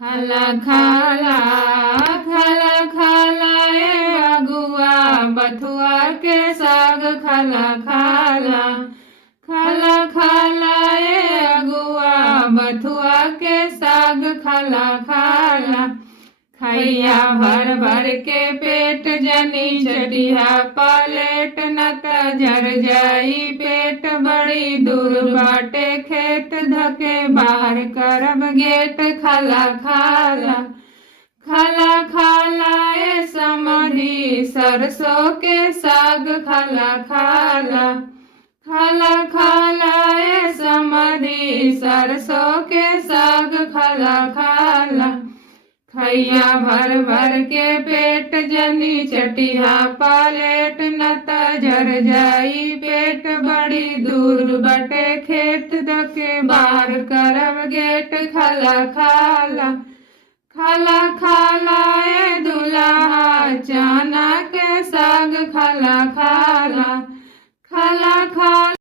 खाला खाला खाला खाला ए अगुआ बथुआ के साग खाला खाला खाला खाला ए अगुआ बथुआ के साग खाला खाला खैया भर भर के पेट जनी चटिया पलेट न त झर जाई पेट बड़ी दूर बाटे खेत धके बाहर करब गेट खाला खाला खाला खाला ए समधी सरसों के साग खाला खाला खाला खाला ए समधी सरसों के साग खाला खाला खैया भर भर के पेट जनी चटिया पलेट न त झर जाई पेट बड़ी दूर बटे खेत धके बाहर करब गेट खाला खाला खाला खाला ए दुल्हा चना के साग खाला खाला खाला खाला